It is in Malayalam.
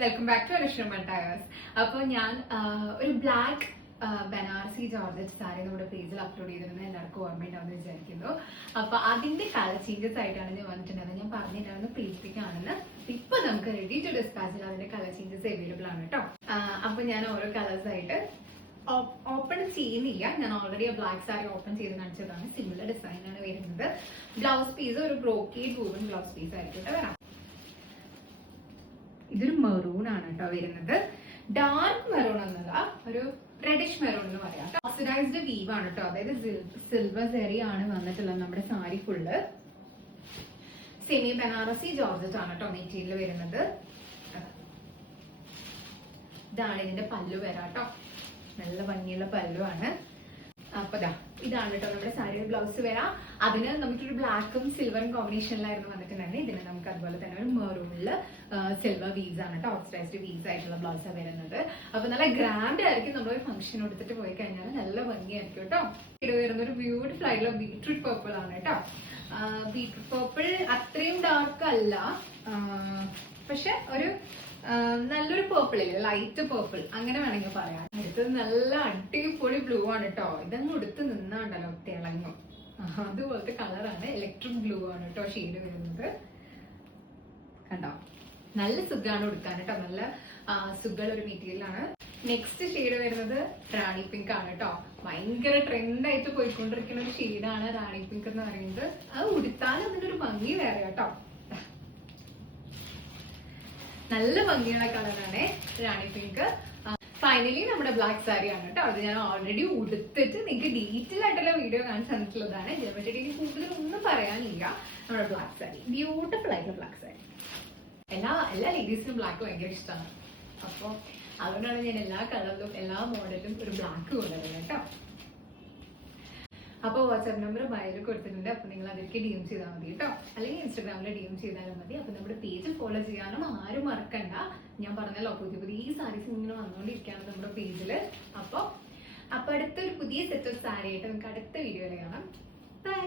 Welcome back to Anushrama tyres. അപ്പോൾ ഞാൻ ഒരു ബ്ലാക്ക് ബനാറസി ജോർജറ്റ് സാരി നമ്മുടെ പേജിൽ അപ്ലോഡ് ചെയ്തിരുന്നത് എല്ലാവർക്കും ഓർമ്മയുണ്ടാവുമെന്ന് വിചാരിക്കുന്നു. അപ്പൊ അതിന്റെ കളർ ചേഞ്ചസ് ആയിട്ടാണ് ഞാൻ വന്നിട്ടുണ്ടായിരുന്നത്. ഞാൻ പറഞ്ഞിട്ടായിരുന്നു പേജിലേക്കാണെന്ന്. ഇപ്പൊ നമുക്ക് റെഡി ടു ഡിസ്പാച്ചിൽ അതിന്റെ കളർ ചേഞ്ചസ് അവൈലബിൾ ആണ് കേട്ടോ. അപ്പൊ ഞാൻ ഓരോ കളേഴ്സ് ആയിട്ട് ഓപ്പൺ ചെയ്യുന്നില്ല. ഞാൻ ഓൾറെഡി ബ്ലാക്ക് സാരി ഓപ്പൺ ചെയ്ത് കാണിച്ചതാണ്. സിമിലർ ഡിസൈൻ ആണ് വരുന്നത്. ബ്ലൗസ് പീസ് ഒരു ബ്രോക്കേഡ് വൂവൻ ബ്ലൗസ് പീസ് ആയിരിക്കും വരാം. ഇതൊരു മെറൂൺ ആണ് കേട്ടോ വരുന്നത്. ഡാർക്ക് മെറൂൺ എന്നല്ല, ഒരു റെഡിഷ് മെറൂൺ എന്ന് പറയാം. ഓക്സിഡൈസ്ഡ് വീവ് ആണ് കേട്ടോ, അതായത് സിൽവർ സെറി ആണ് വന്നിട്ടുള്ളത് നമ്മുടെ sari full. Semi Banarasi georgette ആണ് കേട്ടോ മെറ്റീരിയൽ വരുന്നത്. ഇതാണ് ഇതിന്റെ പല്ലു വരാട്ടോ, നല്ല ഭംഗിയുള്ള പല്ലു ആണ്. അപ്പൊ ഇതാണ് കേട്ടോ നമ്മുടെ സാരിയുടെ ബ്ലൗസ് വരാം. അതിന് നമുക്കൊരു ബ്ലാക്കും സിൽവറും കോമ്പിനേഷനിലായിരുന്നു വന്നിട്ടുണ്ടായിരുന്നത്. ഇതിന് നമുക്ക് അതുപോലെ തന്നെ ഒരു മെറൂണില് സിൽവർ വീസ് ആണ് കേട്ടോ, ഓക്സിഡൈസ്ഡ് വീസ് ആയിട്ടുള്ള ബ്ലൗസ് വരുന്നത്. അപ്പൊ നല്ല ഗ്രാൻഡ് ആയിരിക്കും. നമ്മളൊരു ഫംഗ്ഷൻ എടുത്തിട്ട് പോയി കഴിഞ്ഞാൽ നല്ല ഭംഗിയായിരിക്കും കേട്ടോ. ഇത് വരുന്ന ഒരു ബ്യൂട്ടിഫുൾ ആയിട്ടുള്ള ബീട്രൂട്ട് പേർപ്പിൾ ആണ് കേട്ടോ. ബീട്രൂട്ട് പേർപ്പിൾ അത്രയും ഡാർക്ക് അല്ല, പക്ഷെ ഒരു നല്ലൊരു പേർപ്പിൾ ഇല്ലേ, ലൈറ്റ് പേർപ്പിൾ അങ്ങനെ വേണമെങ്കിൽ പറയാം. അടുത്തത് നല്ല അടിപൊളി ബ്ലൂ ആണ് കേട്ടോ. ഇതങ്ങ് എടുത്ത് നിന്നാണ്ടല്ലോ തിളങ്ങും, അതുപോലത്തെ കളറാണ്. ഇലക്ട്രിക് ബ്ലൂ ആണ് കേട്ടോ ഷെയ്ഡ് വരുന്നത്. കണ്ടോ, നല്ല സുഖമാണ് കൊടുക്കാൻ കേട്ടോ, നല്ല സുഖമുള്ള ഒരു മെറ്റീരിയലാണ്. നെക്സ്റ്റ് ഷെയ്ഡ് വരുന്നത് റാണി പിങ്ക് ആണ് കേട്ടോ. ഭയങ്കര ട്രെൻഡ് ആയിട്ട് പോയിക്കൊണ്ടിരിക്കുന്ന ഒരു ഷെയ്ഡാണ് റാണി പിങ്ക് എന്ന് പറയുന്നത്. അത് ഉടുത്താലും അതിന്റെ ഒരു ഭംഗി വേറെ കേട്ടോ. നല്ല ഭംഗിയുള്ള കളറാണ് റാണി പിങ്ക്. ഫൈനലി നമ്മുടെ ബ്ലാക്ക് സാരി ആണ് കേട്ടോ. അത് ഞാൻ ഓൾറെഡി ഉടുത്തിട്ട് നിങ്ങൾക്ക് ഡീറ്റെയിൽ ആയിട്ടുള്ള വീഡിയോ കാണിച്ചു തന്നിട്ടുള്ളതാണ്. ഇതിനെപ്പറ്റി കൂടുതൽ ഒന്നും പറയാനില്ല. നമ്മുടെ ബ്ലാക്ക് സാരി, ബ്യൂട്ടിഫുൾ ആയിട്ടുള്ള ബ്ലാക്ക് സാരി. എല്ലാ ലേഡീസിനും ബ്ലാക്ക് ഭയങ്കര ഇഷ്ടമാണ്. അപ്പോൾ അതുകൊണ്ടാണ് ഞാൻ എല്ലാ കളറിലും എല്ലാ മോഡലും ഒരു ബ്ലാക്ക് കൊണ്ടുവരുന്നത് കേട്ടോ. അപ്പോൾ വാട്സ്ആപ്പ് നമ്പർ ബയോയിൽ കൊടുത്തിട്ടുണ്ട്. അപ്പോൾ നിങ്ങൾ അതിലേക്ക് DM ചെയ്താൽ മതി കേട്ടോ, അല്ലെങ്കിൽ ഇൻസ്റ്റാഗ്രാമിൽ DM ചെയ്താലും മതി. അപ്പോൾ നമ്മുടെ പേജിൽ ഫോളോ ചെയ്യാനും ആരും മറക്കണ്ട. ഞാൻ പറഞ്ഞല്ലോ, പുതിയ സാരീസ് ഇങ്ങനെ വന്നുകൊണ്ടിരിക്കുകയാണ് നമ്മുടെ പേജിൽ. അപ്പോൾ അടുത്തൊരു പുതിയ സെറ്റ് ഓഫ് സാരി ആയിട്ട് നമുക്ക് അടുത്ത വീഡിയോയിൽ കാണാം. ബൈ.